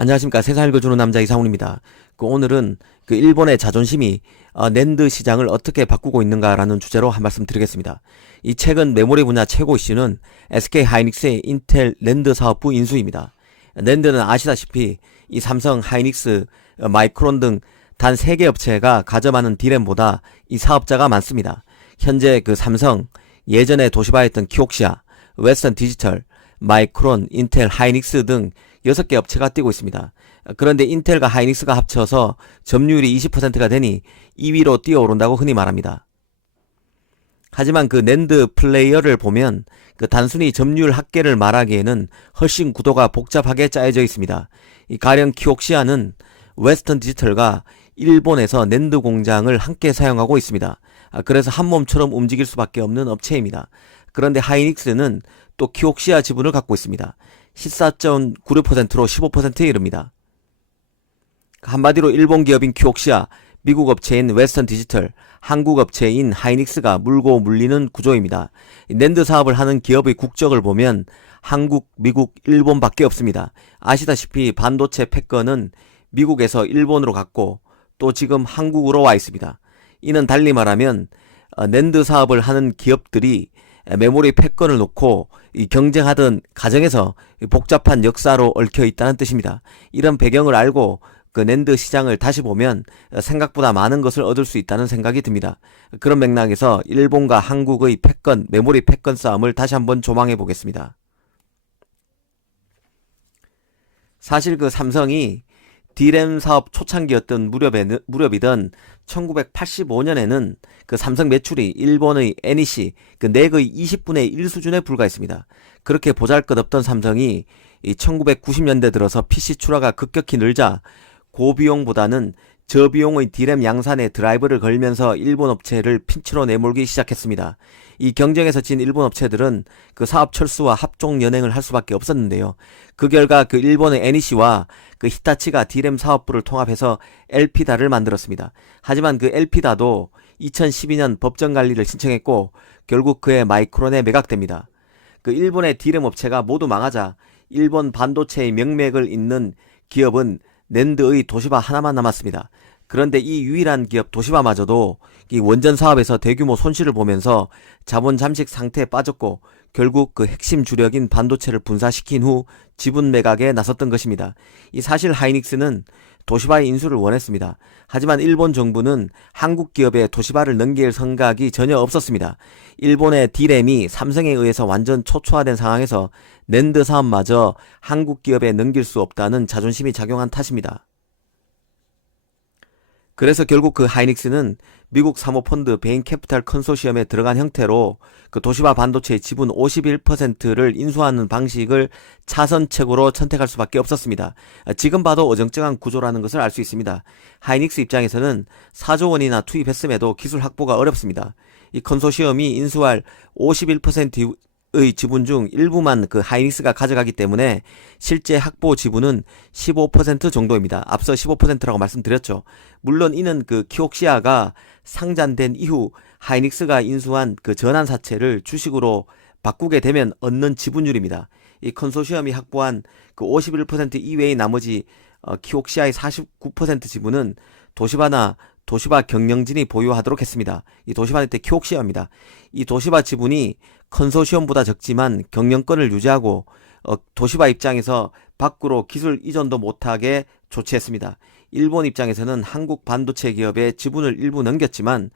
안녕하십니까. 세상 읽어주는 남자 이상훈입니다. 오늘은 일본의 자존심이 낸드 시장을 어떻게 바꾸고 있는가라는 주제로 한 말씀 드리겠습니다. 이 최근 메모리 분야 최고 이슈는 SK 하이닉스의 인텔 낸드 사업부 인수입니다. 낸드는 아시다시피 이 삼성, 하이닉스, 마이크론 등 단 3개 업체가 가져가는 디램보다 이 사업자가 많습니다. 현재 삼성, 예전에 도시바였던 키옥시아, 웨스턴 디지털, 마이크론, 인텔, 하이닉스 등 6개 업체가 뛰고 있습니다. 그런데 인텔과 하이닉스가 합쳐서 점유율이 20%가 되니 2위로 뛰어오른다고 흔히 말합니다. 하지만 낸드 플레이어를 보면 단순히 점유율 합계를 말하기에는 훨씬 구도가 복잡하게 짜여져 있습니다. 가령 키옥시아는 웨스턴 디지털과 일본에서 낸드 공장을 함께 사용하고 있습니다. 그래서 한 몸처럼 움직일 수밖에 없는 업체입니다. 그런데 하이닉스는 또 키옥시아 지분을 갖고 있습니다. 14.96%로 15%에 이릅니다. 한마디로 일본 기업인 키옥시아, 미국 업체인 웨스턴 디지털, 한국 업체인 하이닉스가 물고 물리는 구조입니다. 낸드 사업을 하는 기업의 국적을 보면 한국, 미국, 일본밖에 없습니다. 아시다시피 반도체 패권은 미국에서 일본으로 갔고 또 지금 한국으로 와 있습니다. 이는 달리 말하면 낸드 사업을 하는 기업들이 메모리 패권을 놓고 경쟁하던 과정에서 복잡한 역사로 얽혀 있다는 뜻입니다. 이런 배경을 알고 낸드 시장을 다시 보면 생각보다 많은 것을 얻을 수 있다는 생각이 듭니다. 그런 맥락에서 일본과 한국의 패권, 메모리 패권 싸움을 다시 한번 조망해 보겠습니다. 사실 삼성이 D램 사업 초창기였던 무렵이던 1985년에는 삼성 매출이 일본의 NEC 넥의 20분의 1 수준에 불과했습니다. 그렇게 보잘것없던 삼성이 1990년대 들어서 PC 출하가 급격히 늘자 고비용보다는 저비용의 D램 양산에 드라이브를 걸면서 일본 업체를 핀치로 내몰기 시작했습니다. 이 경쟁에서 진 일본 업체들은 사업 철수와 합종 연행을 할 수밖에 없었는데요. 그 결과 일본의 NEC와 히타치가 D램 사업부를 통합해서 엘피다를 만들었습니다. 하지만 엘피다도 2012년 법정 관리를 신청했고 결국 그의 마이크론에 매각됩니다. 일본의 D램 업체가 모두 망하자 일본 반도체의 명맥을 잇는 기업은 낸드의 도시바 하나만 남았습니다. 그런데 이 유일한 기업 도시바마저도 이 원전 사업에서 대규모 손실을 보면서 자본 잠식 상태에 빠졌고 결국 핵심 주력인 반도체를 분사시킨 후 지분 매각에 나섰던 것입니다. 이 사실 하이닉스는 도시바의 인수를 원했습니다. 하지만 일본 정부는 한국 기업에 도시바를 넘길 생각이 전혀 없었습니다. 일본의 D램이 삼성에 의해서 완전 초토화된 상황에서 낸드 사업마저 한국 기업에 넘길 수 없다는 자존심이 작용한 탓입니다. 그래서 결국 하이닉스는 미국 사모펀드 베인캐피탈 컨소시엄에 들어간 형태로 도시바 반도체의 지분 51%를 인수하는 방식을 차선책으로 선택할 수밖에 없었습니다. 지금 봐도 어정쩡한 구조라는 것을 알 수 있습니다. 하이닉스 입장에서는 4조 원이나 투입했음에도 기술 확보가 어렵습니다. 이 컨소시엄이 인수할 51%의 지분 중 일부만 하이닉스가 가져가기 때문에 실제 확보 지분은 15% 정도입니다. 앞서 15%라고 말씀드렸죠. 물론 이는 키옥시아가 상장된 이후 하이닉스가 인수한 전환사채를 주식으로 바꾸게 되면 얻는 지분율입니다. 이 컨소시엄이 확보한 51% 이외의 나머지 키옥시아의 49% 지분은 도시바나 도시바 경영진이 보유하도록 했습니다. 이 도시바는 때 키옥시아입니다. 이 도시바 지분이 컨소시엄보다 적지만 경영권을 유지하고 도시바 입장에서 밖으로 기술 이전도 못하게 조치했습니다. 일본 입장에서는 한국 반도체 기업의 지분을 일부 넘겼지만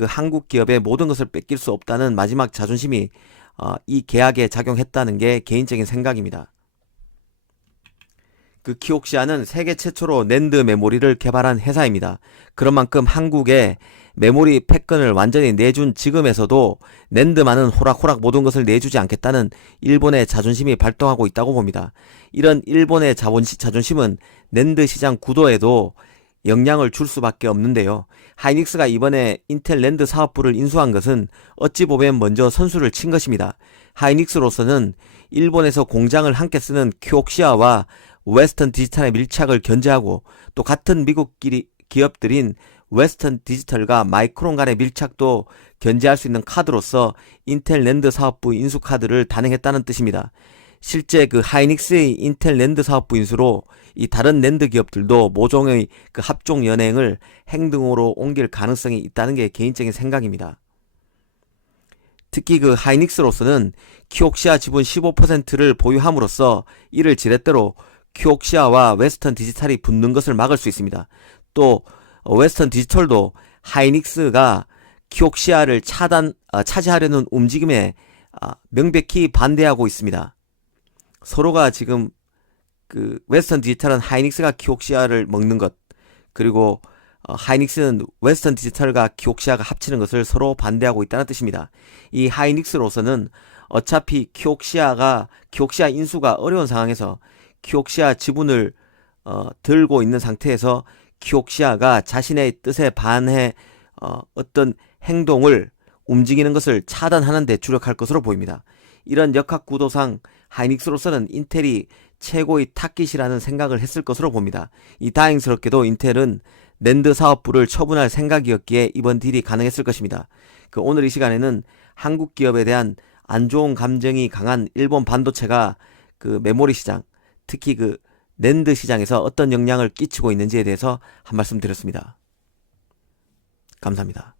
한국 기업의 모든 것을 뺏길 수 없다는 마지막 자존심이 이 계약에 작용했다는 게 개인적인 생각입니다. 키옥시아는 세계 최초로 낸드 메모리를 개발한 회사입니다. 그런 만큼 한국에 메모리 패권을 완전히 내준 지금에서도 낸드만은 호락호락 모든 것을 내주지 않겠다는 일본의 자존심이 발동하고 있다고 봅니다. 이런 일본의 자존심은 낸드 시장 구도에도 영향을 줄 수밖에 없는데요. 하이닉스가 이번에 인텔 낸드 사업부를 인수한 것은 어찌 보면 먼저 선수를 친 것입니다. 하이닉스로서는 일본에서 공장을 함께 쓰는 키옥시아와 웨스턴 디지털의 밀착을 견제하고 또 같은 미국 기업들인 웨스턴 디지털과 마이크론 간의 밀착도 견제할 수 있는 카드로서 인텔 낸드 사업부 인수 카드를 단행했다는 뜻입니다. 실제 그 하이닉스의 인텔 낸드 사업부 인수로 이 다른 낸드 기업들도 모종의 그 합종 연행을 행동으로 옮길 가능성이 있다는 게 개인적인 생각입니다. 특히 그 하이닉스로서는 키옥시아 지분 15%를 보유함으로써 이를 지렛대로 키옥시아와 웨스턴 디지털이 붙는 것을 막을 수 있습니다. 또 웨스턴 디지털도 하이닉스가 키옥시아를 차지하려는 움직임에 명백히 반대하고 있습니다. 서로가 지금 그 웨스턴 디지털은 하이닉스가 키옥시아를 먹는 것, 그리고 하이닉스는 웨스턴 디지털과 키옥시아가 합치는 것을 서로 반대하고 있다는 뜻입니다. 이 하이닉스로서는 어차피 키옥시아 인수가 어려운 상황에서 키옥시아 지분을 들고 있는 상태에서 키옥시아가 자신의 뜻에 반해 어떤 행동을 움직이는 것을 차단하는 데 주력할 것으로 보입니다. 이런 역학 구도상 하이닉스로서는 인텔이 최고의 타깃이라는 생각을 했을 것으로 봅니다. 이 다행스럽게도 인텔은 낸드 사업부를 처분할 생각이었기에 이번 딜이 가능했을 것입니다. 오늘 이 시간에는 한국 기업에 대한 안 좋은 감정이 강한 일본 반도체가 그 메모리 시장, 특히 그 낸드 시장에서 어떤 영향을 끼치고 있는지에 대해서 한 말씀 드렸습니다. 감사합니다.